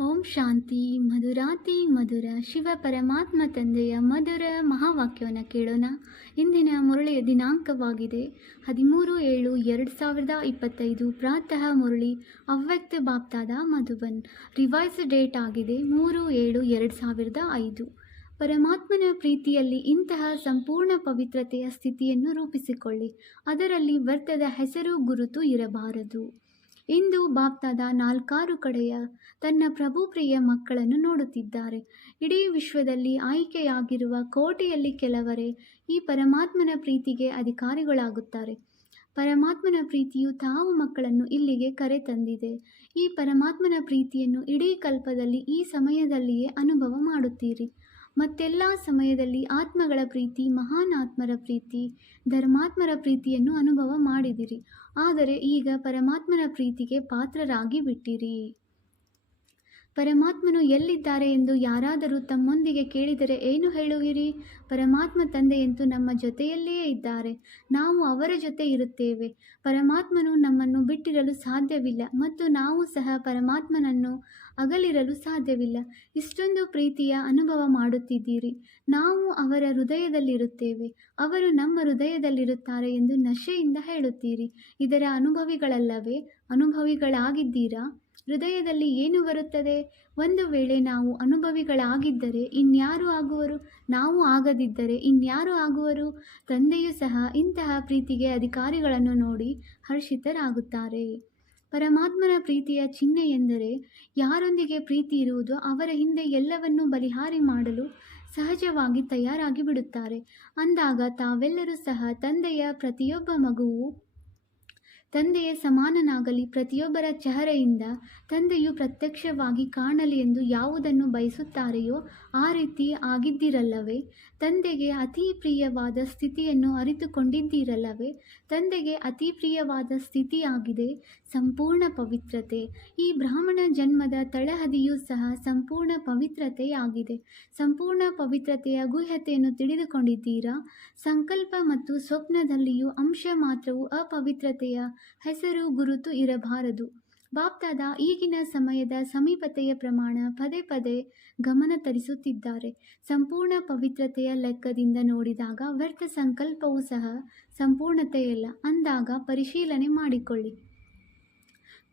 ಓಂ ಶಾಂತಿ, ಮಧುರಾತಿ, ಮಧುರ, ಶಿವ ಪರಮಾತ್ಮ ತಂದೆಯ ಮಧುರ ಮಹಾವಾಕ್ಯವನ್ನು ಕೇಳೋಣ. ಇಂದಿನ ಮುರಳಿಯ ದಿನಾಂಕವಾಗಿದೆ. ಹದಿಮೂರು ಏಳು ಎರಡು ಸಾವಿರದ ಇಪ್ಪತ್ತೈದು ಪ್ರಾತಃ ಮುರಳಿ, ಅವ್ಯಕ್ತ ಬಾಪ್ತಾದ ಮಧುಬನ್. ರಿವೈಸ್ ಡೇಟ್ ಆಗಿದೆ ಮೂರು ಏಳು ಎರಡು ಸಾವಿರದ ಐದು. ಪರಮಾತ್ಮನ ಪ್ರೀತಿಯಲ್ಲಿ ಇಂತಹ ಸಂಪೂರ್ಣ ಪವಿತ್ರತೆಯ ಸ್ಥಿತಿಯನ್ನು ರೂಪಿಸಿಕೊಳ್ಳಿ. ಅದರಲ್ಲಿ ವ್ಯರ್ಥದ ಹೆಸರು ಗುರುತು ಇರಬಾರದು. ಇಂದು ಬಾಪ್ತಾದ ನಾಲ್ಕಾರು ಕಡೆಯ ತನ್ನ ಪ್ರಭು ಪ್ರಿಯ ಮಕ್ಕಳನ್ನು ನೋಡುತ್ತಿದ್ದಾರೆ. ಇಡೀ ವಿಶ್ವದಲ್ಲಿ ಆಯ್ಕೆಯಾಗಿರುವ ಕೋಟೆಯಲ್ಲಿ ಕೆಲವರೇ ಈ ಪರಮಾತ್ಮನ ಪ್ರೀತಿಗೆ ಅಧಿಕಾರಿಗಳಾಗುತ್ತಾರೆ. ಪರಮಾತ್ಮನ ಪ್ರೀತಿಯು ತಾವು ಮಕ್ಕಳನ್ನು ಇಲ್ಲಿಗೆ ಕರೆ ತಂದಿದೆ. ಈ ಪರಮಾತ್ಮನ ಪ್ರೀತಿಯನ್ನು ಇಡೀ ಕಲ್ಪದಲ್ಲಿ ಈ ಸಮಯದಲ್ಲಿಯೇ ಅನುಭವ ಮಾಡುತ್ತೀರಿ. ಮತ್ತೆಲ್ಲ ಸಮಯದಲ್ಲಿ ಆತ್ಮಗಳ ಪ್ರೀತಿ, ಮಹಾನ್ ಆತ್ಮರ ಪ್ರೀತಿ, ಧರ್ಮಾತ್ಮರ ಪ್ರೀತಿಯನ್ನು ಅನುಭವ ಮಾಡಿದಿರಿ. ಆದರೆ ಈಗ ಪರಮಾತ್ಮನ ಪ್ರೀತಿಗೆ ಪಾತ್ರರಾಗಿ ಬಿಟ್ಟಿರಿ. ಪರಮಾತ್ಮನು ಎಲ್ಲಿದ್ದಾರೆ ಎಂದು ಯಾರಾದರೂ ತಮ್ಮೊಂದಿಗೆ ಕೇಳಿದರೆ ಏನು ಹೇಳುವಿರಿ? ಪರಮಾತ್ಮ ತಂದೆಯಂತೂ ನಮ್ಮ ಜೊತೆಯಲ್ಲಿಯೇ ಇದ್ದಾರೆ. ನಾವು ಅವರ ಜೊತೆ ಇರುತ್ತೇವೆ. ಪರಮಾತ್ಮನು ನಮ್ಮನ್ನು ಬಿಟ್ಟಿರಲು ಸಾಧ್ಯವಿಲ್ಲ. ಮತ್ತು ನಾವು ಸಹ ಪರಮಾತ್ಮನನ್ನು ಅಗಲಿರಲು ಸಾಧ್ಯವಿಲ್ಲ. ಇಷ್ಟೊಂದು ಪ್ರೀತಿಯ ಅನುಭವ ಮಾಡುತ್ತಿದ್ದೀರಿ. ನಾವು ಅವರ ಹೃದಯದಲ್ಲಿರುತ್ತೇವೆ. ಅವರು ನಮ್ಮ ಹೃದಯದಲ್ಲಿರುತ್ತಾರೆ ಎಂದು ನಶೆಯಿಂದ ಹೇಳುತ್ತೀರಿ. ಇದರ ಅನುಭವಿಗಳಲ್ಲವೇ? ಅನುಭವಿಗಳಾಗಿದ್ದೀರಾ? ಹೃದಯದಲ್ಲಿ ಏನು ಬರುತ್ತದೆ? ಒಂದು ವೇಳೆ ನಾವು ಅನುಭವಿಗಳಾಗಿದ್ದರೆ ಇನ್ಯಾರು ಆಗುವರು? ನಾವು ಆಗದಿದ್ದರೆ ಇನ್ಯಾರು ಆಗುವರು? ತಂದೆಯೂ ಸಹ ಇಂತಹ ಪ್ರೀತಿಗೆ ಅಧಿಕಾರಿಗಳನ್ನು ನೋಡಿ ಹರ್ಷಿತರಾಗುತ್ತಾರೆ. ಪರಮಾತ್ಮನ ಪ್ರೀತಿಯ ಚಿಹ್ನೆ ಎಂದರೆ ಯಾರೊಂದಿಗೆ ಪ್ರೀತಿ ಇರುವುದು ಅವರ ಹಿಂದೆ ಎಲ್ಲವನ್ನೂ ಬಲಿಹಾರಿ ಮಾಡಲು ಸಹಜವಾಗಿ ತಯಾರಾಗಿ ಬಿಡುತ್ತಾರೆ. ಅಂದಾಗ ತಾವೆಲ್ಲರೂ ಸಹ ತಂದೆಯ ಪ್ರತಿಯೊಬ್ಬ ಮಗುವು ತಂದೆಯ ಸಮಾನನಾಗಲಿ ಪ್ರತಿಯೊಬ್ಬರ ಚಹರೆಯಿಂದ ತಂದೆಯು ಪ್ರತ್ಯಕ್ಷವಾಗಿ ಕಾಣಲಿ ಎಂದು ಯಾವುದನ್ನು ಬಯಸುತ್ತಾರೆಯೋ ಆ ರೀತಿ ಆಗಿದ್ದಿರಲ್ಲವೇ? ತಂದೆಗೆ ಅತಿ ಪ್ರಿಯವಾದ ಸ್ಥಿತಿಯನ್ನು ಅರಿತುಕೊಂಡಿದ್ದೀರಲ್ಲವೇ? ತಂದೆಗೆ ಅತಿ ಪ್ರಿಯವಾದ ಸ್ಥಿತಿಯಾಗಿದೆ ಸಂಪೂರ್ಣ ಪವಿತ್ರತೆ. ಈ ಬ್ರಾಹ್ಮಣ ಜನ್ಮದ ತಳಹದಿಯೂ ಸಹ ಸಂಪೂರ್ಣ ಪವಿತ್ರತೆಯಾಗಿದೆ ಸಂಪೂರ್ಣ ಪವಿತ್ರತೆಯ ಗುಹ್ಯತೆಯನ್ನು ತಿಳಿದುಕೊಂಡಿದ್ದೀರಾ? ಸಂಕಲ್ಪ ಮತ್ತು ಸ್ವಪ್ನದಲ್ಲಿಯೂ ಅಂಶ ಮಾತ್ರವು ಅಪವಿತ್ರತೆಯ ಹೆಸರು ಗುರುತು ಇರಬಾರದು. ಬಾಪ್ತಾದ ಈಗಿನ ಸಮಯದ ಸಮೀಪತೆಯ ಪ್ರಮಾಣ ಪದೇ ಪದೇ ಗಮನ ತರಿಸುತ್ತಿದ್ದಾರೆ. ಸಂಪೂರ್ಣ ಪವಿತ್ರತೆಯ ಲೆಕ್ಕದಿಂದ ನೋಡಿದಾಗ ವ್ಯರ್ಥ ಸಂಕಲ್ಪವೂ ಸಹ ಸಂಪೂರ್ಣತೆಯಲ್ಲ. ಅಂದಾಗ ಪರಿಶೀಲನೆ ಮಾಡಿಕೊಳ್ಳಿ.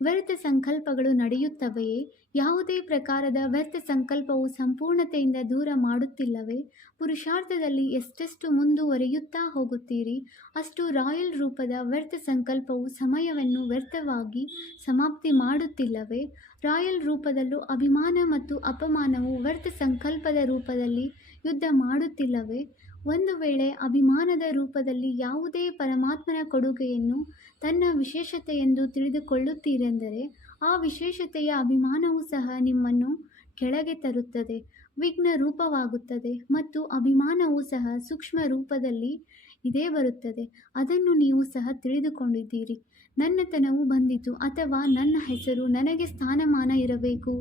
ವ್ಯರ್ಥ ಸಂಕಲ್ಪಗಳು ನಡೆಯುತ್ತವೆಯೇ? ಯಾವುದೇ ಪ್ರಕಾರದ ವ್ಯರ್ಥ ಸಂಕಲ್ಪವು ಸಂಪೂರ್ಣತೆಯಿಂದ ದೂರ ಮಾಡುತ್ತಿಲ್ಲವೇ? ಪುರುಷಾರ್ಥದಲ್ಲಿ ಎಷ್ಟೆಷ್ಟು ಮುಂದುವರಿಯುತ್ತಾ ಹೋಗುತ್ತೀರಿ? ಅಷ್ಟು ರಾಯಲ್ ರೂಪದ ವ್ಯರ್ಥ ಸಂಕಲ್ಪವು ಸಮಯವನ್ನು ವ್ಯರ್ಥವಾಗಿ ಸಮಾಪ್ತಿ ಮಾಡುತ್ತಿಲ್ಲವೇ? ರಾಯಲ್ ರೂಪದಲ್ಲೂ ಅಭಿಮಾನ ಮತ್ತು ಅಪಮಾನವು ವ್ಯರ್ಥ ಸಂಕಲ್ಪದ ರೂಪದಲ್ಲಿ ಯುದ್ಧ ಮಾಡುತ್ತಿಲ್ಲವೇ? ಒಂದು ವೇಳೆ ಅಭಿಮಾನದ ರೂಪದಲ್ಲಿ ಯಾವುದೇ ಪರಮಾತ್ಮನ ಕೊಡುಗೆಯನ್ನು ತನ್ನ ವಿಶೇಷತೆ ಎಂದು ತಿಳಿದುಕೊಳ್ಳುತ್ತೀರೆಂದರೆ, ಆ ವಿಶೇಷತೆಯ ಅಭಿಮಾನವೂ ಸಹ ನಿಮ್ಮನ್ನು ಕೆಳಗೆ ತರುತ್ತದೆ, ವಿಘ್ನ ರೂಪವಾಗುತ್ತದೆ ಮತ್ತು ಅಭಿಮಾನವೂ ಸಹ ಸೂಕ್ಷ್ಮ ರೂಪದಲ್ಲಿ ಇದೇ ಬರುತ್ತದೆ. ಅದನ್ನು ನೀವು ಸಹ ತಿಳಿದುಕೊಂಡಿದ್ದೀರಿ. ನನ್ನತನವು ಬಂದಿತು ಅಥವಾ ನನ್ನ ಹೆಸರು ನನಗೆ ಸ್ಥಾನಮಾನ ಇರಬೇಕು.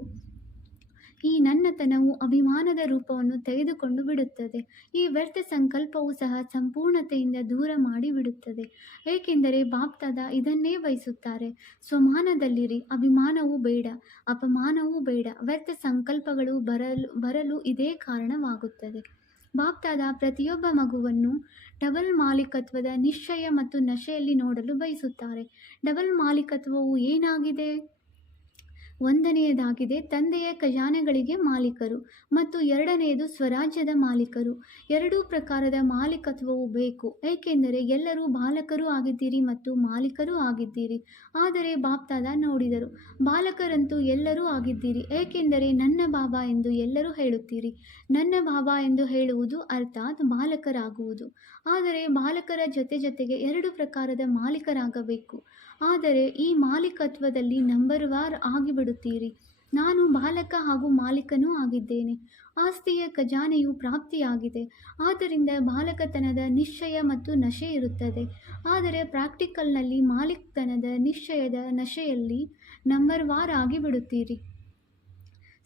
ಈ ನನ್ನತನವು ಅಭಿಮಾನದ ರೂಪವನ್ನು ತೆಗೆದುಕೊಂಡು ಬಿಡುತ್ತದೆ. ಈ ವ್ಯರ್ಥ ಸಂಕಲ್ಪವು ಸಹ ಸಂಪೂರ್ಣತೆಯಿಂದ ದೂರ ಮಾಡಿಬಿಡುತ್ತದೆ. ಏಕೆಂದರೆ ಬಾಪ್ತಾದ ಇದನ್ನೇ ಬಯಸುತ್ತಾರೆ ಸ್ವಮಾನದಲ್ಲಿರಿ, ಅಭಿಮಾನವೂ ಬೇಡ, ಅಪಮಾನವೂ ಬೇಡ, ವ್ಯರ್ಥ ಸಂಕಲ್ಪಗಳು ಬರಲು ಬರಲು ಇದೇ ಕಾರಣವಾಗುತ್ತದೆ. ಬಾಪ್ತಾದ ಪ್ರತಿಯೊಬ್ಬ ಮಗುವನ್ನು ಡಬಲ್ ಮಾಲೀಕತ್ವದ ನಿಶ್ಚಯ ಮತ್ತು ನಶೆಯಲ್ಲಿ ನೋಡಲು ಬಯಸುತ್ತಾರೆ. ಡಬಲ್ ಮಾಲೀಕತ್ವವು ಏನಾಗಿದೆ? ಒಂದನೆಯದಾಗಿದೆ, ತಂದೆಯ ಖಜಾನೆಗಳಿಗೆ ಮಾಲೀಕರು ಮತ್ತು ಎರಡನೆಯದು ಸ್ವರಾಜ್ಯದ ಮಾಲೀಕರು. ಎರಡೂ ಪ್ರಕಾರದ ಮಾಲೀಕತ್ವವು ಬೇಕು, ಏಕೆಂದರೆ ಎಲ್ಲರೂ ಬಾಲಕರೂ ಆಗಿದ್ದೀರಿ ಮತ್ತು ಮಾಲೀಕರೂ ಆಗಿದ್ದೀರಿ. ಆದರೆ ಬಾಪ್ತಾದ ನೋಡಿದರು, ಬಾಲಕರಂತೂ ಎಲ್ಲರೂ ಆಗಿದ್ದೀರಿ, ಏಕೆಂದರೆ ನನ್ನ ಬಾಬಾ ಎಂದು ಎಲ್ಲರೂ ಹೇಳುತ್ತೀರಿ. ನನ್ನ ಬಾಬಾ ಎಂದು ಹೇಳುವುದು ಅರ್ಥಾತ್ ಬಾಲಕರಾಗುವುದು. ಆದರೆ ಬಾಲಕರ ಜೊತೆ ಜೊತೆಗೆ ಎರಡು ಪ್ರಕಾರದ ಮಾಲೀಕರಾಗಬೇಕು. ಆದರೆ ಈ ಮಾಲೀಕತ್ವದಲ್ಲಿ ನಂಬರ್ ವಾರ್ ಆಗಿಬಿಡುತ್ತೀರಿ ನಾನು ಬಾಲಕ ಹಾಗೂ ಮಾಲೀಕನೂ ಆಗಿದ್ದೇನೆ. ಆಸ್ತಿಯ ಖಜಾನೆಯು ಪ್ರಾಪ್ತಿಯಾಗಿದೆ. ಆದ್ದರಿಂದ ಬಾಲಕತನದ ನಿಶ್ಚಯ ಮತ್ತು ನಶೆ ಇರುತ್ತದೆ. ಆದರೆ ಪ್ರಾಕ್ಟಿಕಲ್ನಲ್ಲಿ ಮಾಲೀಕತನದ ನಿಶ್ಚಯದ ನಶೆಯಲ್ಲಿ ನಂಬರ್ ವಾರ್ ಆಗಿಬಿಡುತ್ತೀರಿ.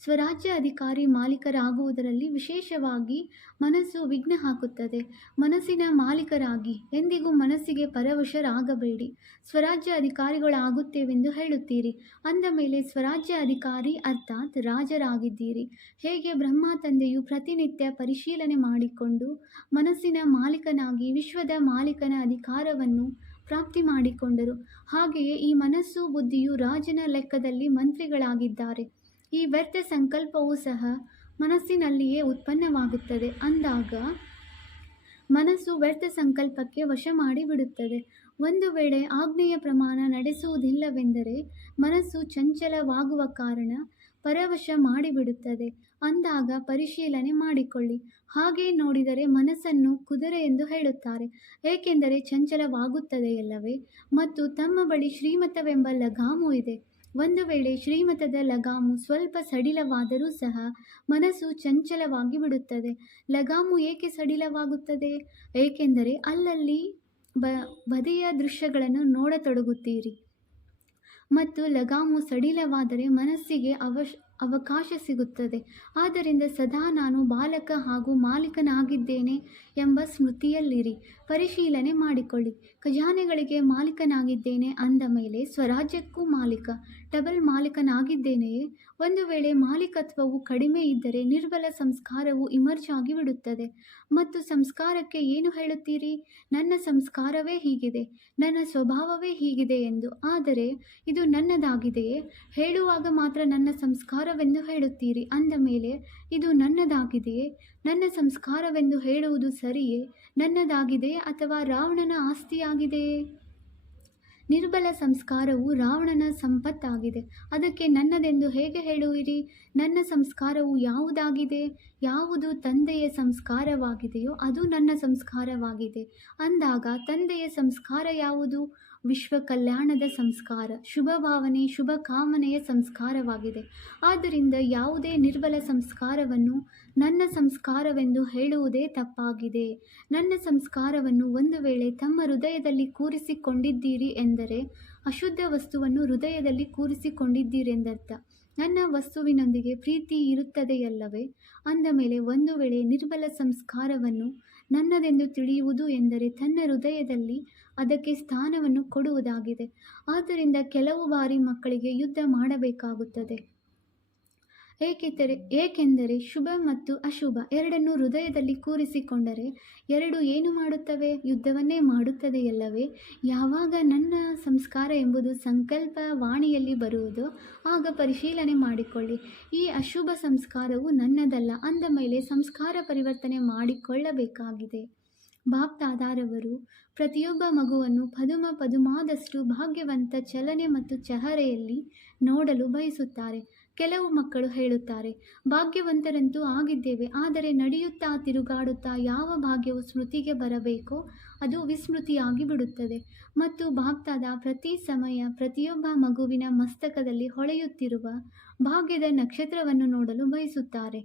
ಸ್ವರಾಜ್ಯ ಅಧಿಕಾರಿ ಮಾಲೀಕರಾಗುವುದರಲ್ಲಿ ವಿಶೇಷವಾಗಿ ಮನಸ್ಸು ವಿಘ್ನ ಹಾಕುತ್ತದೆ. ಮನಸ್ಸಿನ ಮಾಲೀಕರಾಗಿ, ಎಂದಿಗೂ ಮನಸ್ಸಿಗೆ ಪರವಶರಾಗಬೇಡಿ. ಸ್ವರಾಜ್ಯ ಅಧಿಕಾರಿಗಳಾಗುತ್ತೇವೆಂದು ಹೇಳುತ್ತೀರಿ. ಅಂದ ಮೇಲೆ ಸ್ವರಾಜ್ಯ ಅಧಿಕಾರಿ ಅರ್ಥಾತ್ ರಾಜರಾಗಿದ್ದೀರಿ. ಹೇಗೆ ಬ್ರಹ್ಮ ತಂದೆಯು ಪ್ರತಿನಿತ್ಯ ಪರಿಶೀಲನೆ ಮಾಡಿಕೊಂಡು ಮನಸ್ಸಿನ ಮಾಲೀಕನಾಗಿ ವಿಶ್ವದ ಮಾಲೀಕನ ಅಧಿಕಾರವನ್ನು ಪ್ರಾಪ್ತಿ ಮಾಡಿಕೊಂಡರು. ಹಾಗೆಯೇ ಈ ಮನಸ್ಸು ಬುದ್ಧಿಯು ರಾಜನ ಲೆಕ್ಕದಲ್ಲಿ ಮಂತ್ರಿಗಳಾಗಿದ್ದಾರೆ. ಈ ವ್ಯರ್ಥ ಸಂಕಲ್ಪವೂ ಸಹ ಮನಸ್ಸಿನಲ್ಲಿಯೇ ಉತ್ಪನ್ನವಾಗುತ್ತದೆ. ಅಂದಾಗ ಮನಸ್ಸು ವ್ಯರ್ಥ ಸಂಕಲ್ಪಕ್ಕೆ ವಶ ಮಾಡಿಬಿಡುತ್ತದೆ. ಒಂದು ವೇಳೆ ಆಜ್ಞೆಯ ಪ್ರಮಾಣ ನಡೆಸುವುದಿಲ್ಲವೆಂದರೆ ಮನಸ್ಸು ಚಂಚಲವಾಗುವ ಕಾರಣ ಪರವಶ ಮಾಡಿಬಿಡುತ್ತದೆ. ಅಂದಾಗ ಪರಿಶೀಲನೆ ಮಾಡಿಕೊಳ್ಳಿ. ಹಾಗೆ ನೋಡಿದರೆ ಮನಸ್ಸನ್ನು ಕುದುರೆ ಎಂದು ಹೇಳುತ್ತಾರೆ. ಏಕೆಂದರೆ ಚಂಚಲವಾಗುತ್ತದೆಯಲ್ಲವೇ? ಮತ್ತು ತಮ್ಮ ಬಳಿ ಶ್ರೀಮತವೆಂಬ ಲಗಾಮು ಇದೆ. ಒಂದು ವೇಳೆ ಶ್ರೀಮತದ ಲಗಾಮು ಸ್ವಲ್ಪ ಸಡಿಲವಾದರೂ ಸಹ ಮನಸ್ಸು ಚಂಚಲವಾಗಿ ಬಿಡುತ್ತದೆ. ಲಗಾಮು ಏಕೆ ಸಡಿಲವಾಗುತ್ತದೆ? ಏಕೆಂದರೆ ಅಲ್ಲಲ್ಲಿ ಬ, ಬದಿಯ ದೃಶ್ಯಗಳನ್ನು ನೋಡತೊಡಗುತ್ತೀರಿ. ಮತ್ತು ಲಗಾಮು ಸಡಿಲವಾದರೆ ಮನಸ್ಸಿಗೆ ಅವಶ್ ಅವಕಾಶ ಸಿಗುತ್ತದೆ. ಆದ್ದರಿಂದ ಸದಾ ನಾನು ಬಾಲಕ ಹಾಗೂ ಮಾಲೀಕನಾಗಿದ್ದೇನೆ ಎಂಬ ಸ್ಮೃತಿಯಲ್ಲಿರಿ. ಪರಿಶೀಲನೆ ಮಾಡಿಕೊಳ್ಳಿ. ಖಜಾನೆಗಳಿಗೆ ಮಾಲೀಕನಾಗಿದ್ದೇನೆ ಅಂದ ಮೇಲೆ ಸ್ವರಾಜ್ಯಕ್ಕೂ ಮಾಲೀಕ. ಡಬಲ್ ಮಾಲೀಕನಾಗಿದ್ದೇನೆಯೇ? ಒಂದು ವೇಳೆ ಮಾಲೀಕತ್ವವು ಕಡಿಮೆ ಇದ್ದರೆ ನಿರ್ಬಲ ಸಂಸ್ಕಾರವು ಇಮರ್ಜ್ ಆಗಿ ಬಿಡುತ್ತದೆ ಮತ್ತು ಸಂಸ್ಕಾರಕ್ಕೆ ಏನು ಹೇಳುತ್ತೀರಿ? ನನ್ನ ಸಂಸ್ಕಾರವೇ ಹೀಗಿದೆ, ನನ್ನ ಸ್ವಭಾವವೇ ಹೀಗಿದೆ ಎಂದು. ಆದರೆ ಇದು ನನ್ನದಾಗಿದೆಯೇ? ಹೇಳುವಾಗ ಮಾತ್ರ ನನ್ನ ಸಂಸ್ಕಾರವೆಂದು ಹೇಳುತ್ತೀರಿ. ಅಂದ ಮೇಲೆ, ಇದು ನನ್ನದಾಗಿದೆಯೇ? ನನ್ನ ಸಂಸ್ಕಾರವೆಂದು ಹೇಳುವುದು ಸರಿಯೇ? ನನ್ನದಾಗಿದೆಯೇ ಅಥವಾ ರಾವಣನ ಆಸ್ತಿಯಾಗಿದೆಯೇ? ನಿರ್ಬಲ ಸಂಸ್ಕಾರವು ರಾವಣನ ಸಂಪತ್ತಾಗಿದೆ. ಅದಕ್ಕೆ ನನ್ನದೆಂದು ಹೇಗೆ ಹೇಳುವಿರಿ? ನನ್ನ ಸಂಸ್ಕಾರವು ಯಾವುದಾಗಿದೆ? ಯಾವುದು ತಂದೆಯ ಸಂಸ್ಕಾರವಾಗಿದೆಯೋ ಅದು ನನ್ನ ಸಂಸ್ಕಾರವಾಗಿದೆ. ಅಂದಾಗ ತಂದೆಯ ಸಂಸ್ಕಾರ ಯಾವುದು? ವಿಶ್ವ ಕಲ್ಯಾಣದ ಸಂಸ್ಕಾರ. ಶುಭ ಭಾವನೆ ಶುಭ ಕಾಮನೆಯ ಸಂಸ್ಕಾರವಾಗಿದೆ. ಆದ್ದರಿಂದ ಯಾವುದೇ ನಿರ್ಬಲ ಸಂಸ್ಕಾರವನ್ನು ನನ್ನ ಸಂಸ್ಕಾರವೆಂದು ಹೇಳುವುದೇ ತಪ್ಪಾಗಿದೆ. ನನ್ನ ಸಂಸ್ಕಾರವನ್ನು ಒಂದು ವೇಳೆ ತಮ್ಮ ಹೃದಯದಲ್ಲಿ ಕೂರಿಸಿಕೊಂಡಿದ್ದೀರಿ ಎಂದರೆ ಅಶುದ್ಧ ವಸ್ತುವನ್ನು ಹೃದಯದಲ್ಲಿ ಕೂರಿಸಿಕೊಂಡಿದ್ದೀರೆಂದರ್ಥ. ನನ್ನ ವಸ್ತುವಿನೊಂದಿಗೆ ಪ್ರೀತಿ ಇರುತ್ತದೆಯಲ್ಲವೇ? ಅಂದ ಮೇಲೆ ಒಂದು ವೇಳೆ ನಿರ್ಬಲ ಸಂಸ್ಕಾರವನ್ನು ನನ್ನದೆಂದು ತಿಳಿಯುವುದು ಎಂದರೆ ತನ್ನ ಹೃದಯದಲ್ಲಿ ಅದಕ್ಕೆ ಸ್ಥಾನವನ್ನು ಕೊಡುವುದಾಗಿದೆ. ಆದ್ದರಿಂದ ಕೆಲವು ಬಾರಿ ಮಕ್ಕಳಿಗೆ ಯುದ್ಧ ಮಾಡಬೇಕಾಗುತ್ತದೆ. ಏಕೆಂದರೆ ಏಕೆಂದರೆ ಶುಭ ಮತ್ತು ಅಶುಭ ಎರಡನ್ನು ಹೃದಯದಲ್ಲಿ ಕೂರಿಸಿಕೊಂಡರೆ ಎರಡು ಏನು ಮಾಡುತ್ತವೆ? ಯುದ್ಧವನ್ನೇ ಮಾಡುತ್ತದೆಯಲ್ಲವೇ ಯಾವಾಗ ನನ್ನ ಸಂಸ್ಕಾರ ಎಂಬುದು ಸಂಕಲ್ಪ ವಾಣಿಯಲ್ಲಿ ಬರುವುದು, ಆಗ ಪರಿಶೀಲನೆ ಮಾಡಿಕೊಳ್ಳಿ. ಈ ಅಶುಭ ಸಂಸ್ಕಾರವು ನನ್ನದಲ್ಲ, ಅಂದ ಮೇಲೆ ಸಂಸ್ಕಾರ ಪರಿವರ್ತನೆ ಮಾಡಿಕೊಳ್ಳಬೇಕಾಗಿದೆ. ಬಾಪ್ತಾದಾರವರು ಪ್ರತಿಯೊಬ್ಬ ಮಗುವನ್ನು ಪದುಮ ಪದುಮಾದಷ್ಟು ಭಾಗ್ಯವಂತ ಚಲನೆ ಮತ್ತು ಚಹರೆಯಲ್ಲಿ ನೋಡಲು ಬಯಸುತ್ತಾರೆ. ಕೆಲವು ಮಕ್ಕಳು ಹೇಳುತ್ತಾರೆ, ಭಾಗ್ಯವಂತರಂತೂ ಆಗಿದ್ದೇವೆ, ಆದರೆ ನಡೆಯುತ್ತಾ ತಿರುಗಾಡುತ್ತಾ ಯಾವ ಭಾಗ್ಯವು ಸ್ಮೃತಿಗೆ ಬರಬೇಕೋ ಅದು ವಿಸ್ಮೃತಿಯಾಗಿ ಬಿಡುತ್ತದೆ. ಮತ್ತು ಭಾಗ್ತಾದ ಪ್ರತಿ ಸಮಯ ಪ್ರತಿಯೊಬ್ಬ ಮಗುವಿನ ಮಸ್ತಕದಲ್ಲಿ ಹೊಳೆಯುತ್ತಿರುವ ಭಾಗ್ಯದ ನಕ್ಷತ್ರವನ್ನು ನೋಡಲು ಬಯಸುತ್ತಾರೆ.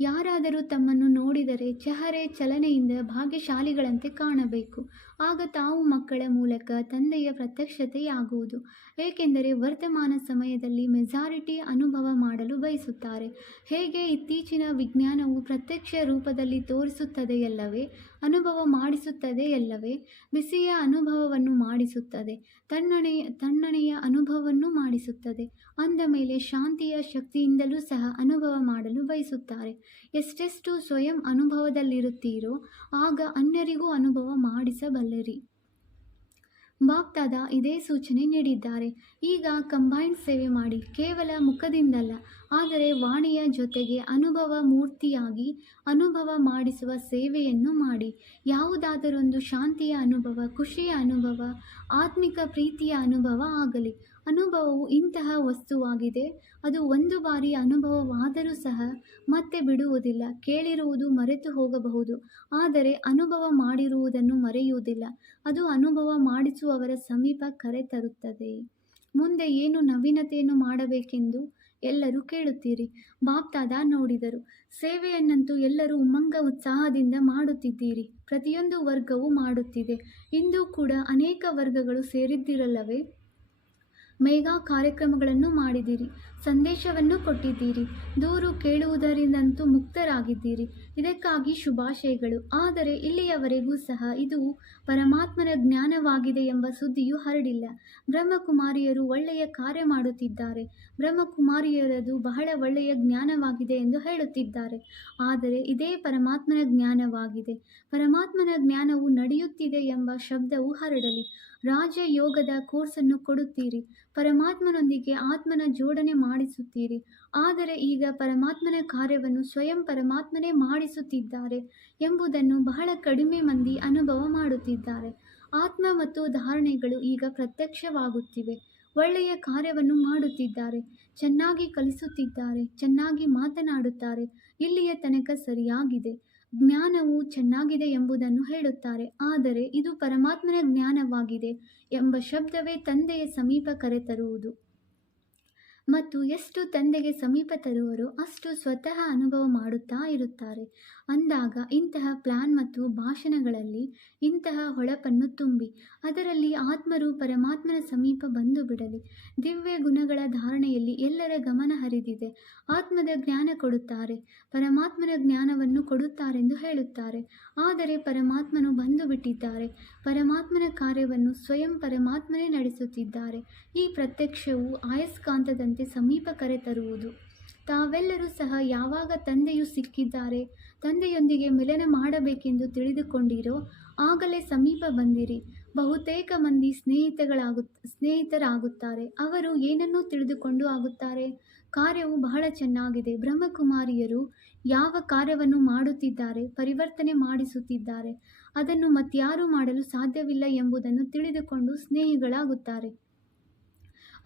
ಯಾರಾದರೂ ತಮ್ಮನ್ನು ನೋಡಿದರೆ, ಚಹರೆ ಚಲನೆಯಿಂದ ಭಾಗ್ಯಶಾಲಿಗಳಂತೆ ಕಾಣಬೇಕು. ಆಗ ತಾವು ಮಕ್ಕಳ ಮೂಲಕ ತಂದೆಯ ಪ್ರತ್ಯಕ್ಷತೆಯಾಗುವುದು, ಏಕೆಂದರೆ ವರ್ತಮಾನ ಸಮಯದಲ್ಲಿ ಮೆಜಾರಿಟಿ ಅನುಭವ ಮಾಡಲು ಬಯಸುತ್ತಾರೆ. ಹೇಗೆ ಇತ್ತೀಚಿನ ವಿಜ್ಞಾನವು ಪ್ರತ್ಯಕ್ಷ ರೂಪದಲ್ಲಿ ತೋರಿಸುತ್ತದೆಯಲ್ಲವೇ, ಅನುಭವ ಮಾಡಿಸುತ್ತದೆಯಲ್ಲವೇ, ಬಿಸಿಯ ಅನುಭವವನ್ನು ಮಾಡಿಸುತ್ತದೆ ತಣ್ಣನೆಯ ತಣ್ಣನೆಯ ಅನುಭವವನ್ನು ಮಾಡಿಸುತ್ತದೆ, ಅಂದ ಮೇಲೆ ಶಾಂತಿಯ ಶಕ್ತಿಯಿಂದಲೂ ಸಹ ಅನುಭವ ಮಾಡಲು ಬಯಸುತ್ತಾರೆ. ಎಷ್ಟೆಷ್ಟು ಸ್ವಯಂ ಅನುಭವದಲ್ಲಿರುತ್ತೀರೋ, ಆಗ ಅನ್ಯರಿಗೂ ಅನುಭವ ಮಾಡಿಸಬಲ್ಲರಿ ಬಾಪ್ದಾದ ಇದೇ ಸೂಚನೆ ನೀಡಿದ್ದಾರೆ. ಈಗ ಕಂಬೈನ್ಡ್ ಸೇವೆ ಮಾಡಿ. ಕೇವಲ ಮುಖದಿಂದಲ್ಲ, ಆದರೆ ವಾಣಿಯ ಜೊತೆಗೆ ಅನುಭವ ಮೂರ್ತಿಯಾಗಿ ಅನುಭವ ಮಾಡಿಸುವ ಸೇವೆಯನ್ನು ಮಾಡಿ. ಯಾವುದಾದರೊಂದು ಶಾಂತಿಯ ಅನುಭವ, ಖುಷಿಯ ಅನುಭವ, ಆತ್ಮಿಕ ಪ್ರೀತಿಯ ಅನುಭವ ಆಗಲಿ. ಅನುಭವವು ಇಂತಹ ವಸ್ತುವಾಗಿದೆ, ಅದು ಒಂದು ಬಾರಿ ಅನುಭವವಾದರೂ ಸಹ ಮತ್ತೆ ಬಿಡುವುದಿಲ್ಲ. ಕೇಳಿರುವುದು ಮರೆತು ಹೋಗಬಹುದು, ಆದರೆ ಅನುಭವ ಮಾಡಿರುವುದನ್ನು ಮರೆಯುವುದಿಲ್ಲ. ಅದು ಅನುಭವ ಮಾಡಿಸುವವರ ಸಮೀಪ ಕರೆ ತರುತ್ತದೆ. ಮುಂದೆ ಏನು ನವೀನತೆಯನ್ನು ಮಾಡಬೇಕೆಂದು ಎಲ್ಲರೂ ಕೇಳುತ್ತೀರಿ. ಬಾಪ್ತಾದ ನೋಡಿದರು. ಸೇವೆಯನ್ನಂತೂ ಎಲ್ಲರೂ ಉಮ್ಮಂಗ ಉತ್ಸಾಹದಿಂದ ಮಾಡುತ್ತಿದ್ದೀರಿ. ಪ್ರತಿಯೊಂದು ವರ್ಗವೂ ಮಾಡುತ್ತಿದೆ. ಇಂದು ಕೂಡ ಅನೇಕ ವರ್ಗಗಳು ಸೇರಿದ್ದಿರಲ್ಲವೇ? ಮೇಘಾ ಕಾರ್ಯಕ್ರಮಗಳನ್ನು ಮಾಡಿದಿರಿ ಸಂದೇಶವನ್ನು ಕೊಟ್ಟಿದ್ದೀರಿ. ದೂರು ಕೇಳುವುದರಿಂದಂತೂ ಮುಕ್ತರಾಗಿದ್ದೀರಿ. ಇದಕ್ಕಾಗಿ ಶುಭಾಶಯಗಳು. ಆದರೆ ಇಲ್ಲಿಯವರೆಗೂ ಸಹ ಇದು ಪರಮಾತ್ಮನ ಜ್ಞಾನವಾಗಿದೆ ಎಂಬ ಸುದ್ದಿಯು ಹರಡಿಲ್ಲ. ಬ್ರಹ್ಮಕುಮಾರಿಯರು ಒಳ್ಳೆಯ ಕಾರ್ಯ ಮಾಡುತ್ತಿದ್ದಾರೆ. ಬ್ರಹ್ಮಕುಮಾರಿಯರದು ಬಹಳ ಒಳ್ಳೆಯ ಜ್ಞಾನವಾಗಿದೆ ಎಂದು ಹೇಳುತ್ತಿದ್ದಾರೆ. ಆದರೆ ಇದೇ ಪರಮಾತ್ಮನ ಜ್ಞಾನವಾಗಿದೆ. ಪರಮಾತ್ಮನ ಜ್ಞಾನವು ನಡೆಯುತ್ತಿದೆ ಎಂಬ ಶಬ್ದವು ಹರಡಲಿ. ರಾಜಯೋಗದ ಕೋರ್ಸನ್ನು ಕೊಡುತ್ತೀರಿ. ಪರಮಾತ್ಮನೊಂದಿಗೆ ಆತ್ಮನ ಜೋಡಣೆ ಮಾಡಿಸುತ್ತೀರಿ. ಆದರೆ ಈಗ ಪರಮಾತ್ಮನ ಕಾರ್ಯವನ್ನು ಸ್ವಯಂ ಪರಮಾತ್ಮನೇ ಮಾಡಿಸುತ್ತಿದ್ದಾರೆ ಎಂಬುದನ್ನು ಬಹಳ ಕಡಿಮೆ ಮಂದಿ ಅನುಭವ ಮಾಡುತ್ತಿದ್ದಾರೆ. ಆತ್ಮ ಮತ್ತು ಧಾರಣೆಗಳು ಈಗ ಪ್ರತ್ಯಕ್ಷವಾಗುತ್ತಿವೆ. ಒಳ್ಳೆಯ ಕಾರ್ಯವನ್ನು ಮಾಡುತ್ತಿದ್ದಾರೆ. ಚೆನ್ನಾಗಿ ಕಲಿಸುತ್ತಿದ್ದಾರೆ. ಚೆನ್ನಾಗಿ ಮಾತನಾಡುತ್ತಾರೆ. ಇಲ್ಲಿಯ ತನಕ ಸರಿಯಾಗಿದೆ. ಜ್ಞಾನವು ಚೆನ್ನಾಗಿದೆ ಎಂಬುದನ್ನು ಹೇಳುತ್ತಾರೆ. ಆದರೆ ಇದು ಪರಮಾತ್ಮನ ಜ್ಞಾನವಾಗಿದೆ ಎಂಬ ಶಬ್ದವೇ ತಂದೆಯ ಸಮೀಪ ಕರೆತರುವುದು. ಮತ್ತು ಎಷ್ಟು ತಂದೆಗೆ ಸಮೀಪ ತರುವರೋ ಅಷ್ಟು ಸ್ವತಃ ಅನುಭವ ಮಾಡುತ್ತಾ ಇರುತ್ತಾರೆ. ಅಂದಾಗ ಇಂತಹ ಪ್ಲಾನ್ ಮತ್ತು ಭಾಷಣಗಳಲ್ಲಿ ಇಂತಹ ಹೊಳಪನ್ನು ತುಂಬಿ, ಅದರಲ್ಲಿ ಆತ್ಮರು ಪರಮಾತ್ಮನ ಸಮೀಪ ಬಂದು ಬಿಡಲಿ. ದಿವ್ಯ ಗುಣಗಳ ಧಾರಣೆಯಲ್ಲಿ ಎಲ್ಲರ ಗಮನ ಹರಿದಿದೆ. ಆತ್ಮದ ಜ್ಞಾನ ಕೊಡುತ್ತಾರೆ, ಪರಮಾತ್ಮನ ಜ್ಞಾನವನ್ನು ಕೊಡುತ್ತಾರೆಂದು ಹೇಳುತ್ತಾರೆ. ಆದರೆ ಪರಮಾತ್ಮನು ಬಂದು ಬಿಟ್ಟಿದ್ದಾರೆ. ಪರಮಾತ್ಮನ ಕಾರ್ಯವನ್ನು ಸ್ವಯಂ ಪರಮಾತ್ಮನೇ ನಡೆಸುತ್ತಿದ್ದಾರೆ. ಈ ಪ್ರತ್ಯಕ್ಷವು ಆಯಸ್ಕಾಂತದಂತೆ ಸಮೀಪ ಕರೆತರುವುದು ತಾವೆಲ್ಲರೂ ಸಹ ಯಾವಾಗ ತಂದೆಯು ಸಿಕ್ಕಿದ್ದಾರೆ, ತಂದೆಯೊಂದಿಗೆ ಮಿಲನ ಮಾಡಬೇಕೆಂದು ತಿಳಿದುಕೊಂಡಿರೋ ಆಗಲೇ ಸಮೀಪ ಬಂದಿರಿ. ಬಹುತೇಕ ಮಂದಿ ಸ್ನೇಹಿತಗಳಾಗು, ಸ್ನೇಹಿತರಾಗುತ್ತಾರೆ. ಅವರು ಏನನ್ನೂ ತಿಳಿದುಕೊಂಡು ಆಗುತ್ತಾರೆ? ಕಾರ್ಯವು ಬಹಳ ಚೆನ್ನಾಗಿದೆ. ಬ್ರಹ್ಮಕುಮಾರಿಯರು ಯಾವ ಕಾರ್ಯವನ್ನು ಮಾಡುತ್ತಿದ್ದಾರೆ, ಪರಿವರ್ತನೆ ಮಾಡಿಸುತ್ತಿದ್ದಾರೆ, ಅದನ್ನು ಮತ್ಯಾರೂ ಮಾಡಲು ಸಾಧ್ಯವಿಲ್ಲ ಎಂಬುದನ್ನು ತಿಳಿದುಕೊಂಡು ಸ್ನೇಹಿಗಳಾಗುತ್ತಾರೆ.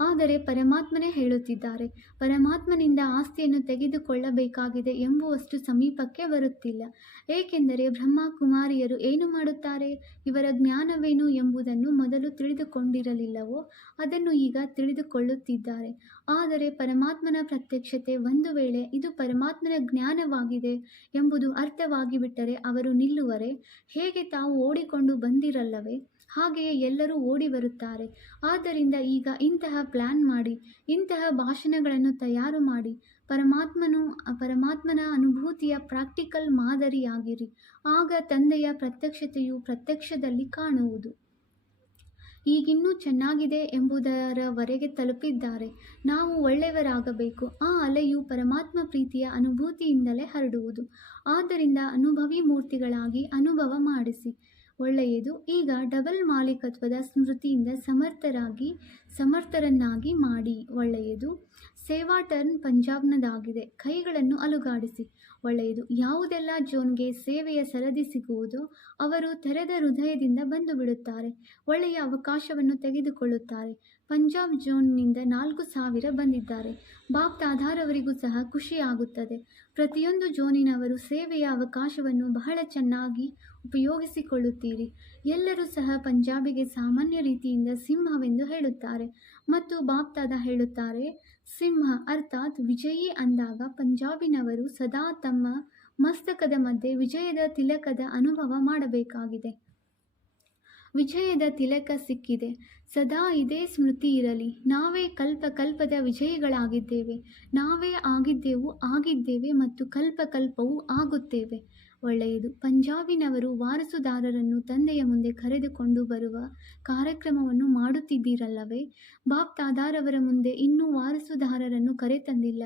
ಆದರೆ ಪರಮಾತ್ಮನೇ ಹೇಳುತ್ತಿದ್ದಾರೆ, ಪರಮಾತ್ಮನಿಂದ ಆಸ್ತಿಯನ್ನು ತೆಗೆದುಕೊಳ್ಳಬೇಕಾಗಿದೆ ಎಂಬುವಷ್ಟು ಸಮೀಪಕ್ಕೆ ಬರುತ್ತಿಲ್ಲ. ಏಕೆಂದರೆ ಬ್ರಹ್ಮ ಕುಮಾರಿಯರು ಏನು ಮಾಡುತ್ತಾರೆ? ಇವರ ಜ್ಞಾನವೇನು ಎಂಬುದನ್ನು ಮೊದಲು ತಿಳಿದುಕೊಂಡಿರಲಿಲ್ಲವೋ, ಅದನ್ನು ಈಗ ತಿಳಿದುಕೊಳ್ಳುತ್ತಿದ್ದಾರೆ. ಆದರೆ ಪರಮಾತ್ಮನ ಪ್ರತ್ಯಕ್ಷತೆ ಒಂದು ವೇಳೆ ಇದು ಪರಮಾತ್ಮನ ಜ್ಞಾನವಾಗಿದೆ ಎಂಬುದು ಅರ್ಥವಾಗಿಬಿಟ್ಟರೆ ಅವರು ನಿಲ್ಲುವರೆ? ಹೇಗೆ ತಾವು ಓಡಿಕೊಂಡು ಬಂದಿರಲ್ಲವೇ? ಹಾಗೆಯೇ ಎಲ್ಲರೂ ಓಡಿ ಬರುತ್ತಾರೆ. ಆದ್ದರಿಂದ ಈಗ ಇಂತಹ ಪ್ಲ್ಯಾನ್ ಮಾಡಿ, ಇಂತಹ ಭಾಷಣಗಳನ್ನು ತಯಾರು ಮಾಡಿ, ಪರಮಾತ್ಮನು, ಪರಮಾತ್ಮನ ಅನುಭೂತಿಯ ಪ್ರಾಕ್ಟಿಕಲ್ ಮಾದರಿಯಾಗಿರಿ. ಆಗ ತಂದೆಯ ಪ್ರತ್ಯಕ್ಷತೆಯು ಪ್ರತ್ಯಕ್ಷದಲ್ಲಿ ಕಾಣುವುದು. ಈಗಿನ್ನೂ ಚೆನ್ನಾಗಿದೆ ಎಂಬುದರವರೆಗೆ ತಲುಪಿದ್ದಾರೆ. ನಾವು ಒಳ್ಳೆಯವರಾಗಬೇಕು. ಆ ಅಲೆಯು ಪರಮಾತ್ಮ ಪ್ರೀತಿಯ ಅನುಭೂತಿಯಿಂದಲೇ ಹರಡುವುದು. ಆದ್ದರಿಂದ ಅನುಭವಿ ಮೂರ್ತಿಗಳಾಗಿ ಅನುಭವ ಮಾಡಿಸಿ. ಒಳ್ಳೆಯದು. ಈಗ ಡಬಲ್ ಮಾಲೀಕತ್ವದ ಸ್ಮೃತಿಯಿಂದ ಸಮರ್ಥರಾಗಿ, ಸಮರ್ಥರನ್ನಾಗಿ ಮಾಡಿ. ಒಳ್ಳೆಯದು. ಸೇವಾ ಟರ್ನ್ ಪಂಜಾಬ್ನದಾಗಿದೆ. ಕೈಗಳನ್ನು ಅಲುಗಾಡಿಸಿ. ಒಳ್ಳೆಯದು. ಯಾವುದೆಲ್ಲ ಜೋನ್ಗೆ ಸೇವೆಯ ಸರದಿ ಸಿಗುವುದೋ ಅವರು ತೆರೆದ ಹೃದಯದಿಂದ ಬಂದು ಬಿಡುತ್ತಾರೆ. ಒಳ್ಳೆಯ ಅವಕಾಶವನ್ನು ತೆಗೆದುಕೊಳ್ಳುತ್ತಾರೆ. ಪಂಜಾಬ್ ಜೋನ್ನಿಂದ ನಾಲ್ಕು ಸಾವಿರ ಬಂದಿದ್ದಾರೆ. ಬಾಪ್ ದಾದಾರವರಿಗೂ ಸಹ ಖುಷಿಯಾಗುತ್ತದೆ. ಪ್ರತಿಯೊಂದು ಜೋನಿನವರು ಸೇವೆಯ ಅವಕಾಶವನ್ನು ಬಹಳ ಚೆನ್ನಾಗಿ ಉಪಯೋಗಿಸಿಕೊಳ್ಳುತ್ತೀರಿ. ಎಲ್ಲರೂ ಸಹ ಪಂಜಾಬಿಗೆ ಸಾಮಾನ್ಯ ರೀತಿಯಿಂದ ಸಿಂಹವೆಂದು ಹೇಳುತ್ತಾರೆ. ಮತ್ತು ಬಾಪ್ತಾದ ಹೇಳುತ್ತಾರೆ, ಸಿಂಹ ಅರ್ಥಾತ್ ವಿಜಯಿ ಅಂದಾಗ ಪಂಜಾಬಿನವರು ಸದಾ ತಮ್ಮ ಮಸ್ತಕದ ಮಧ್ಯೆ ವಿಜಯದ ತಿಲಕದ ಅನುಭವ ಮಾಡಬೇಕಾಗಿದೆ. ವಿಜಯದ ತಿಲಕ ಸಿಕ್ಕಿದೆ. ಸದಾ ಇದೇ ಸ್ಮೃತಿ ಇರಲಿ. ನಾವೇ ಕಲ್ಪ ಕಲ್ಪದ ವಿಜಯಿಗಳಾಗಿದ್ದೇವೆ. ನಾವೇ ಆಗಿದ್ದೆವು, ಆಗಿದ್ದೇವೆ ಮತ್ತು ಕಲ್ಪ ಕಲ್ಪವೂ ಆಗುತ್ತೇವೆ. ಒಳ್ಳೆಯದು. ಪಂಜಾಬಿನವರು ವಾರಸುದಾರರನ್ನು ತಂದೆಯ ಮುಂದೆ ಕರೆದುಕೊಂಡು ಬರುವ ಕಾರ್ಯಕ್ರಮವನ್ನು ಮಾಡುತ್ತಿದ್ದೀರಲ್ಲವೇ? ಬಾಪ್ ತಾದಾರವರ ಮುಂದೆ ಇನ್ನೂ ವಾರಸುದಾರರನ್ನು ಕರೆತಂದಿಲ್ಲ.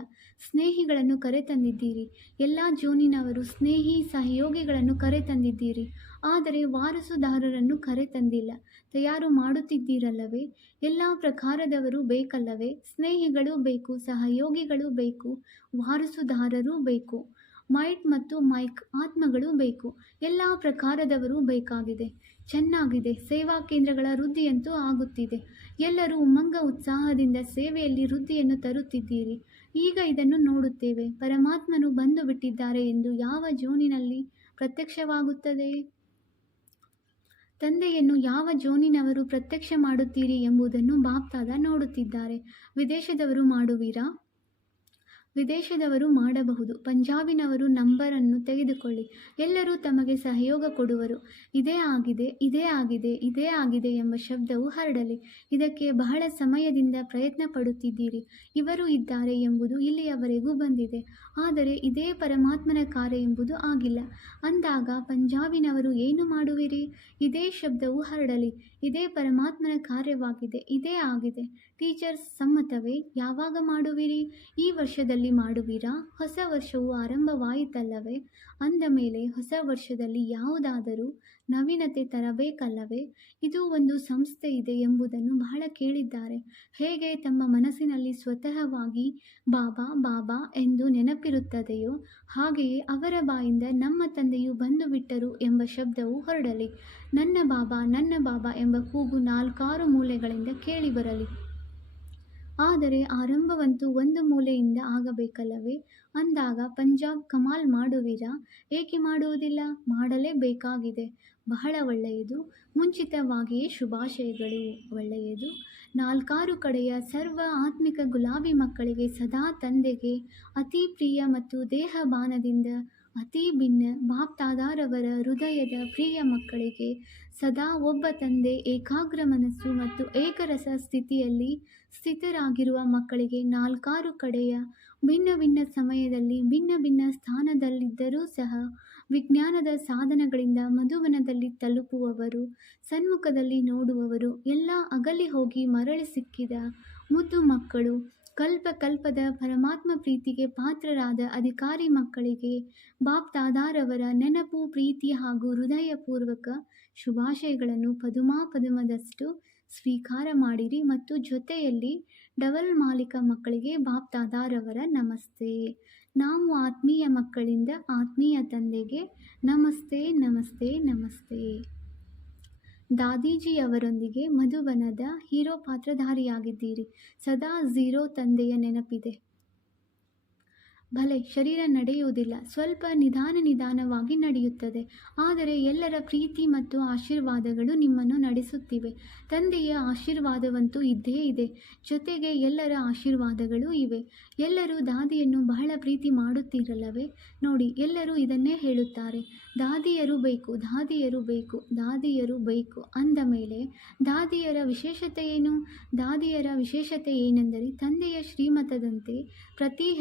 ಸ್ನೇಹಿಗಳನ್ನು ಕರೆತಂದಿದ್ದೀರಿ. ಎಲ್ಲ ಜೋನಿನವರು ಸ್ನೇಹಿ ಸಹಯೋಗಿಗಳನ್ನು ಕರೆತಂದಿದ್ದೀರಿ. ಆದರೆ ವಾರಸುದಾರರನ್ನು ಕರೆತಂದಿಲ್ಲ. ತಯಾರು ಮಾಡುತ್ತಿದ್ದೀರಲ್ಲವೇ? ಎಲ್ಲ ಪ್ರಕಾರದವರು ಬೇಕಲ್ಲವೇ? ಸ್ನೇಹಿಗಳು ಬೇಕು, ಸಹಯೋಗಿಗಳು ಬೇಕು, ವಾರಸುದಾರರೂ ಬೇಕು. ಮೈಟ್ ಮತ್ತು ಮೈಕ್ ಆತ್ಮಗಳು ಬೇಕು. ಎಲ್ಲ ಪ್ರಕಾರದವರು ಬೇಕಾಗಿದೆ. ಚೆನ್ನಾಗಿದೆ. ಸೇವಾ ಕೇಂದ್ರಗಳ ವೃದ್ಧಿಯಂತೂ ಆಗುತ್ತಿದೆ. ಎಲ್ಲರೂ ಉಮ್ಮಂಗ ಉತ್ಸಾಹದಿಂದ ಸೇವೆಯಲ್ಲಿ ವೃದ್ಧಿಯನ್ನು ತರುತ್ತಿದ್ದೀರಿ. ಈಗ ಇದನ್ನು ನೋಡುತ್ತೇವೆ. ಪರಮಾತ್ಮನು ಬಂದು ಬಿಟ್ಟಿದ್ದಾರೆ ಎಂದು ಯಾವ ಜೋನಿನಲ್ಲಿ ಪ್ರತ್ಯಕ್ಷವಾಗುತ್ತದೆ? ತಂದೆಯನ್ನು ಯಾವ ಜೋನಿನವರು ಪ್ರತ್ಯಕ್ಷ ಮಾಡುತ್ತೀರಿ ಎಂಬುದನ್ನು ಬಾಪ್ತಾದ ನೋಡುತ್ತಿದ್ದಾರೆ. ವಿದೇಶದವರು ಮಾಡುವಿರಾ? ವಿದೇಶದವರು ಮಾಡಬಹುದು. ಪಂಜಾಬಿನವರು ನಂಬರನ್ನು ತೆಗೆದುಕೊಳ್ಳಿ. ಎಲ್ಲರೂ ತಮಗೆ ಸಹಯೋಗ ಕೊಡುವರು. ಇದೇ ಆಗಿದೆ ಇದೇ ಆಗಿದೆ ಇದೇ ಆಗಿದೆ ಎಂಬ ಶಬ್ದವು ಹರಡಲಿ. ಇದಕ್ಕೆ ಬಹಳ ಸಮಯದಿಂದ ಪ್ರಯತ್ನ ಪಡುತ್ತಿದ್ದೀರಿ ಇವರು ಇದ್ದಾರೆ ಎಂಬುದು ಇಲ್ಲಿಯವರೆಗೂ ಬಂದಿದೆ. ಆದರೆ ಇದೇ ಪರಮಾತ್ಮನ ಕಾರ್ಯ ಎಂಬುದು ಆಗಿಲ್ಲ. ಅಂದಾಗ ಪಂಜಾಬಿನವರು ಏನು ಮಾಡುವಿರಿ? ಇದೇ ಶಬ್ದವು ಹರಡಲಿ. ಇದೇ ಪರಮಾತ್ಮನ ಕಾರ್ಯವಾಗಿದೆ. ಇದೇ ಆಗಿದೆ. ಟೀಚರ್ಸ್ ಸಮ್ಮತವೇ? ಯಾವಾಗ ಮಾಡುವಿರಿ? ಈ ವರ್ಷದಲ್ಲಿ ಮಾಡುವಿರಾ? ಹೊಸ ವರ್ಷವು ಆರಂಭವಾಯಿತಲ್ಲವೇ? ಅಂದ ಮೇಲೆ ಹೊಸ ವರ್ಷದಲ್ಲಿ ಯಾವುದಾದರೂ ನವೀನತೆ ತರಬೇಕಲ್ಲವೇ? ಇದು ಒಂದು ಸಂಸ್ಥೆ ಇದೆ ಎಂಬುದನ್ನು ಬಹಳ ಕೇಳಿದ್ದಾರೆ. ಹೇಗೆ ತಮ್ಮ ಮನಸ್ಸಿನಲ್ಲಿ ಸ್ವತಃವಾಗಿ ಬಾಬಾ ಬಾಬಾ ಎಂದು ನೆನಪಿರುತ್ತದೆಯೋ, ಹಾಗೆಯೇ ಅವರ ಬಾಯಿಂದ ನಮ್ಮ ತಂದೆಯು ಬಂದು ಬಿಟ್ಟರು ಎಂಬ ಶಬ್ದವು ಹೊರಡಲಿ. ನನ್ನ ಬಾಬಾ ನನ್ನ ಬಾಬಾ ಎಂಬ ಕೂಗು ನಾಲ್ಕಾರು ಮೂಲೆಗಳಿಂದ ಕೇಳಿಬರಲಿ ಆದರೆ ಆರಂಭವಂತೂ ಒಂದು ಮೂಲೆಯಿಂದ ಆಗಬೇಕಲ್ಲವೇ? ಅಂದಾಗ ಪಂಜಾಬ್ ಕಮಾಲ್ ಮಾಡುವಿರಾ? ಏಕೆ ಮಾಡುವುದಿಲ್ಲ? ಮಾಡಲೇಬೇಕಾಗಿದೆ ಬಹಳ ಒಳ್ಳೆಯದು. ಮುಂಚಿತವಾಗಿಯೇ ಶುಭಾಶಯಗಳು. ಒಳ್ಳೆಯದು. ನಾಲ್ಕಾರು ಕಡೆಯ ಸರ್ವ ಆತ್ಮಿಕ ಗುಲಾಬಿ ಮಕ್ಕಳಿಗೆ ಸದಾ ತಂದೆಗೆ ಅತಿ ಪ್ರಿಯ ಮತ್ತು ದೇಹ ಬಾನದಿಂದ ಅತಿ ಭಿನ್ನ ಬಾಪ್ತಾದಾರವರ ಹೃದಯದ ಪ್ರಿಯ ಮಕ್ಕಳಿಗೆ ಸದಾ ಒಬ್ಬ ತಂದೆ ಏಕಾಗ್ರ ಮನಸ್ಸು ಮತ್ತು ಏಕರಸ ಸ್ಥಿತಿಯಲ್ಲಿ ಸ್ಥಿತರಾಗಿರುವ ಮಕ್ಕಳಿಗೆ ನಾಲ್ಕಾರು ಕಡೆಯ ಭಿನ್ನ ಭಿನ್ನ ಸಮಯದಲ್ಲಿ ಭಿನ್ನ ಭಿನ್ನ ಸ್ಥಾನದಲ್ಲಿದ್ದರೂ ಸಹ ವಿಜ್ಞಾನದ ಸಾಧನಗಳಿಂದ ಮಧುವನದಲ್ಲಿ ತಲುಪುವವರು, ಸನ್ಮುಖದಲ್ಲಿ ನೋಡುವವರು, ಎಲ್ಲ ಅಗಲಿ ಹೋಗಿ ಮರಳಿ ಸಿಕ್ಕಿದ ಮುದ್ದು ಮಕ್ಕಳು ಕಲ್ಪ ಕಲ್ಪದ ಪರಮಾತ್ಮ ಪ್ರೀತಿಗೆ ಪಾತ್ರರಾದ ಅಧಿಕಾರಿ ಮಕ್ಕಳಿಗೆ ಬಾಪ್ತಾದಾರವರ ನೆನಪು, ಪ್ರೀತಿ ಹಾಗೂ ಹೃದಯಪೂರ್ವಕ ಶುಭಾಶಯಗಳನ್ನು ಪದುಮಾ ಪದುಮದಷ್ಟು ಸ್ವೀಕಾರ ಮಾಡಿರಿ ಮತ್ತು ಜೊತೆಯಲ್ಲಿ ಡಬಲ್ ಮಾಲೀಕ ಮಕ್ಕಳಿಗೆ ಬಾಪ್ತಾದಾರವರ ನಮಸ್ತೆ. ನಾವು ಆತ್ಮೀಯ ಮಕ್ಕಳಿಂದ ಆತ್ಮೀಯ ತಂದೆಗೆ ನಮಸ್ತೆ ನಮಸ್ತೆ ನಮಸ್ತೆ. ದಾದೀಜಿಯವರೊಂದಿಗೆ ಮಧುಬನದ ಹೀರೋ ಪಾತ್ರಧಾರಿಯಾಗಿದ್ದೀರಿ. ಸದಾ ಝೀರೋ ತಂದೆಯ ನೆನಪಿದೆ. ಭಲೆ ಶರೀರ ನಡೆಯುವುದಿಲ್ಲ. ಸ್ವಲ್ಪ ನಿಧಾನ ನಿಧಾನವಾಗಿ ನಡೆಯುತ್ತದೆ. ಆದರೆ ಎಲ್ಲರ ಪ್ರೀತಿ ಮತ್ತು ಆಶೀರ್ವಾದಗಳು ನಿಮ್ಮನ್ನು ನಡೆಸುತ್ತಿವೆ. ತಂದೆಯ ಆಶೀರ್ವಾದವಂತೂ ಇದ್ದೇ ಇದೆ. ಜೊತೆಗೆ ಎಲ್ಲರ ಆಶೀರ್ವಾದಗಳು ಇವೆ. ಎಲ್ಲರೂ ದಾದಿಯನ್ನು ಬಹಳ ಪ್ರೀತಿ ಮಾಡುತ್ತೀರಲ್ಲವೇ? ನೋಡಿ, ಎಲ್ಲರೂ ಇದನ್ನೇ ಹೇಳುತ್ತಾರೆ. ದಾದಿಯರು ಬೇಕು ದಾದಿಯರು ಬೇಕು ದಾದಿಯರು ಬೇಕು ಅಂದ ಮೇಲೆ ದಾದಿಯರ ವಿಶೇಷತೆ ಏನು? ದಾದಿಯರ ವಿಶೇಷತೆ ಏನೆಂದರೆ ತಂದೆಯ ಶ್ರೀಮತದಂತೆ ಪ್ರತಿ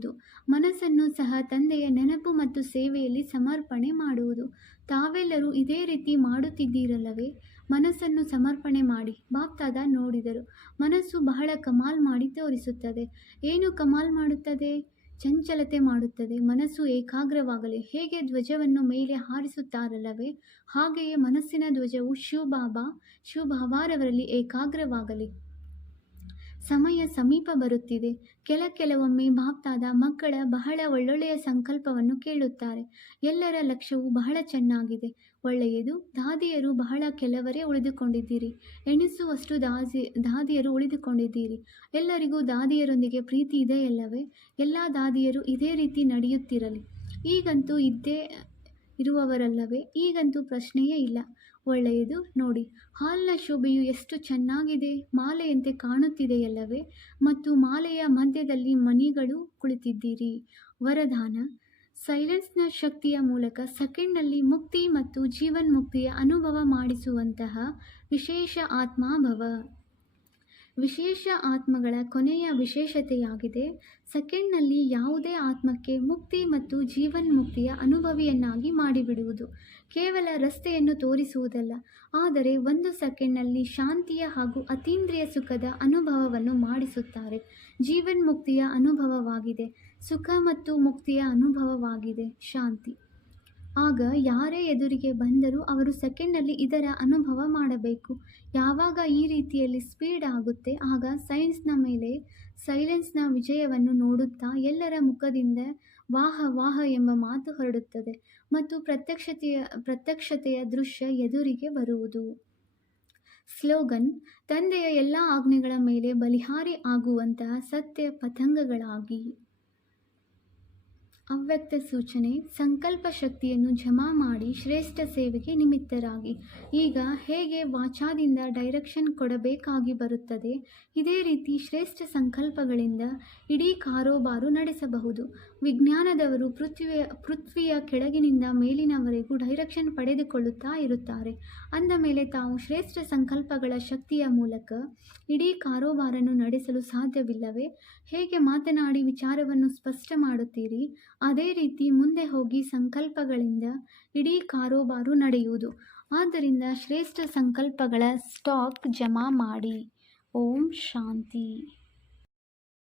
ಹೆಜ್ಜೆಯನ್ನಿಡುವುದು ಮನಸ್ಸನ್ನು ಸಹ ತಂದೆಯ ನೆನಪು ಮತ್ತು ಸೇವೆಯಲ್ಲಿ ಸಮರ್ಪಣೆ ಮಾಡುವುದು. ತಾವೆಲ್ಲರೂ ಇದೇ ರೀತಿ ಮಾಡುತ್ತಿದ್ದೀರಲ್ಲವೇ? ಮನಸ್ಸನ್ನು ಸಮರ್ಪಣೆ ಮಾಡಿ, ಬಾಪ್ತಾದ ನೋಡಿದರು. ಮನಸ್ಸು ಬಹಳ ಕಮಾಲ್ ಮಾಡಿ ತೋರಿಸುತ್ತದೆ. ಏನು ಕಮಾಲ್ ಮಾಡುತ್ತದೆ? ಚಂಚಲತೆ ಮಾಡುತ್ತದೆ. ಮನಸ್ಸು ಏಕಾಗ್ರವಾಗಲಿ. ಹೇಗೆ ಧ್ವಜವನ್ನು ಮೇಲೆ ಹಾರಿಸುತ್ತಾರಲ್ಲವೇ? ಹಾಗೆಯೇ ಮನಸ್ಸಿನ ಧ್ವಜವು ಶಿವಬಾಬಾ ಶಿವಭಾವಾರವರಲ್ಲಿ ಏಕಾಗ್ರವಾಗಲಿ. ಸಮಯ ಸಮೀಪ ಬರುತ್ತಿದೆ. ಕೆಲ ಕೆಲವೊಮ್ಮೆ ಬಾಪ್ತಾದ ಮಕ್ಕಳ ಬಹಳ ಒಳ್ಳೊಳ್ಳೆಯ ಸಂಕಲ್ಪವನ್ನು ಕೇಳುತ್ತಾರೆ. ಎಲ್ಲರ ಲಕ್ಷ್ಯವು ಬಹಳ ಚೆನ್ನಾಗಿದೆ. ಒಳ್ಳೆಯದು, ದಾದಿಯರು ಬಹಳ ಕೆಲವರೇ ಉಳಿದುಕೊಂಡಿದ್ದೀರಿ. ಎಣಿಸುವಷ್ಟು ದಾದಿ ದಾದಿಯರು ಉಳಿದುಕೊಂಡಿದ್ದೀರಿ. ಎಲ್ಲರಿಗೂ ದಾದಿಯರೊಂದಿಗೆ ಪ್ರೀತಿ ಇದೆಯಲ್ಲವೇ ಎಲ್ಲ ದಾದಿಯರು ಇದೇ ರೀತಿ ನಡೆಯುತ್ತಿರಲಿ. ಈಗಂತೂ ಇದ್ದೇ ಇರುವವರಲ್ಲವೇ? ಈಗಂತೂ ಪ್ರಶ್ನೆಯೇ ಇಲ್ಲ. ಒಳ್ಳೆಯದು ನೋಡಿ. ಹಾಲ್ನ ಶೋಭೆಯು ಎಷ್ಟು ಚೆನ್ನಾಗಿದೆ. ಮಾಲೆಯಂತೆ ಕಾಣುತ್ತಿದೆಯಲ್ಲವೇ? ಮತ್ತು ಮಾಲೆಯ ಮಧ್ಯದಲ್ಲಿ ಮಣಿಗಳು ಕುಳಿತಿದ್ದೀರಿ. ವರದಾನ. ಸೈಲೆನ್ಸ್ನ ಶಕ್ತಿಯ ಮೂಲಕ ಸೆಕೆಂಡ್ನಲ್ಲಿ ಮುಕ್ತಿ ಮತ್ತು ಜೀವನ್ಮುಕ್ತಿಯ ಅನುಭವ ಮಾಡಿಸುವಂತಹ ವಿಶೇಷ ಆತ್ಮಾಭವ. ವಿಶೇಷ ಆತ್ಮಗಳ ಕೊನೆಯ ವಿಶೇಷತೆಯಾಗಿದೆ. ಸೆಕೆಂಡ್ನಲ್ಲಿ ಯಾವುದೇ ಆತ್ಮಕ್ಕೆ ಮುಕ್ತಿ ಮತ್ತು ಜೀವನ್ಮುಕ್ತಿಯ ಅನುಭವಿಯನ್ನಾಗಿ ಮಾಡಿಬಿಡುವುದು. ಕೇವಲ ರಸ್ತೆಯನ್ನು ತೋರಿಸುವುದಲ್ಲ, ಆದರೆ ಒಂದು ಸೆಕೆಂಡ್ನಲ್ಲಿ ಶಾಂತಿಯ ಹಾಗೂ ಅತೀಂದ್ರಿಯ ಸುಖದ ಅನುಭವವನ್ನು ಮಾಡಿಸುತ್ತಾರೆ. ಜೀವನ್ಮುಕ್ತಿಯ ಅನುಭವವಾಗಿದೆ, ಸುಖ ಮತ್ತು ಮುಕ್ತಿಯ ಅನುಭವವಾಗಿದೆ, ಶಾಂತಿ. ಆಗ ಯಾರೇ ಎದುರಿಗೆ ಬಂದರೂ ಅವರು ಸೆಕೆಂಡ್ನಲ್ಲಿ ಇದರ ಅನುಭವ ಮಾಡಬೇಕು. ಯಾವಾಗ ಈ ರೀತಿಯಲ್ಲಿ ಸ್ಪೀಡ್ ಆಗುತ್ತೆ, ಆಗ ಸೈನ್ಸ್ನ ಮೇಲೆ ಸೈಲೆನ್ಸ್ನ ವಿಜಯವನ್ನು ನೋಡುತ್ತಾ ಎಲ್ಲರ ಮುಖದಿಂದ ವಾಹ ವಾಹ ಎಂಬ ಮಾತು ಹೊರಡುತ್ತದೆ ಮತ್ತು ಪ್ರತ್ಯಕ್ಷತೆಯ ಪ್ರತ್ಯಕ್ಷತೆಯ ದೃಶ್ಯ ಎದುರಿಗೆ ಬರುವುದು. ಸ್ಲೋಗನ್, ತಂದೆಯ ಎಲ್ಲ ಆಜ್ಞೆಗಳ ಮೇಲೆ ಬಲಿಹಾರಿ ಆಗುವಂತಹ ಸತ್ಯ ಪತಂಗಗಳಾಗಿ ಅವ್ಯಕ್ತ ಸೂಚನೆ, ಸಂಕಲ್ಪ ಶಕ್ತಿಯನ್ನು ಜಮಾ ಮಾಡಿ ಶ್ರೇಷ್ಠ ಸೇವೆಗೆ ನಿಮಿತ್ತರಾಗಿ. ಈಗ ಹೇಗೆ ವಾಚಾದಿಂದ ಡೈರೆಕ್ಷನ್ ಕೊಡಬೇಕಾಗಿ ಬರುತ್ತದೆ? ಇದೇ ರೀತಿ ಶ್ರೇಷ್ಠ ಸಂಕಲ್ಪಗಳಿಂದ ಇಡೀ ಕಾರೋಬಾರು ನಡೆಸಬಹುದು. ವಿಜ್ಞಾನದವರು ಪೃಥ್ವಿಯ ಪೃಥ್ವಿಯ ಕೆಳಗಿನಿಂದ ಮೇಲಿನವರೆಗೂ ಡೈರೆಕ್ಷನ್ ಪಡೆದುಕೊಳ್ಳುತ್ತಾ ಇರುತ್ತಾರೆ. ಅಂದ ಮೇಲೆ ತಾವು ಶ್ರೇಷ್ಠ ಸಂಕಲ್ಪಗಳ ಶಕ್ತಿಯ ಮೂಲಕ ಇಡೀ ಕಾರೋಬಾರನ್ನು ನಡೆಸಲು ಸಾಧ್ಯವಿಲ್ಲವೇ? ಹೇಗೆ ಮಾತನಾಡಿ ವಿಚಾರವನ್ನು ಸ್ಪಷ್ಟ ಮಾಡುತ್ತೀರಿ? ಅದೇ ರೀತಿ ಮುಂದೆ ಹೋಗಿ ಸಂಕಲ್ಪಗಳಿಂದ ಇಡೀ ಕಾರೋಬಾರು ನಡೆಯುವುದು. ಆದ್ದರಿಂದ ಶ್ರೇಷ್ಠ ಸಂಕಲ್ಪಗಳ ಸ್ಟಾಕ್ ಜಮಾ ಮಾಡಿ. ಓಂ ಶಾಂತಿ.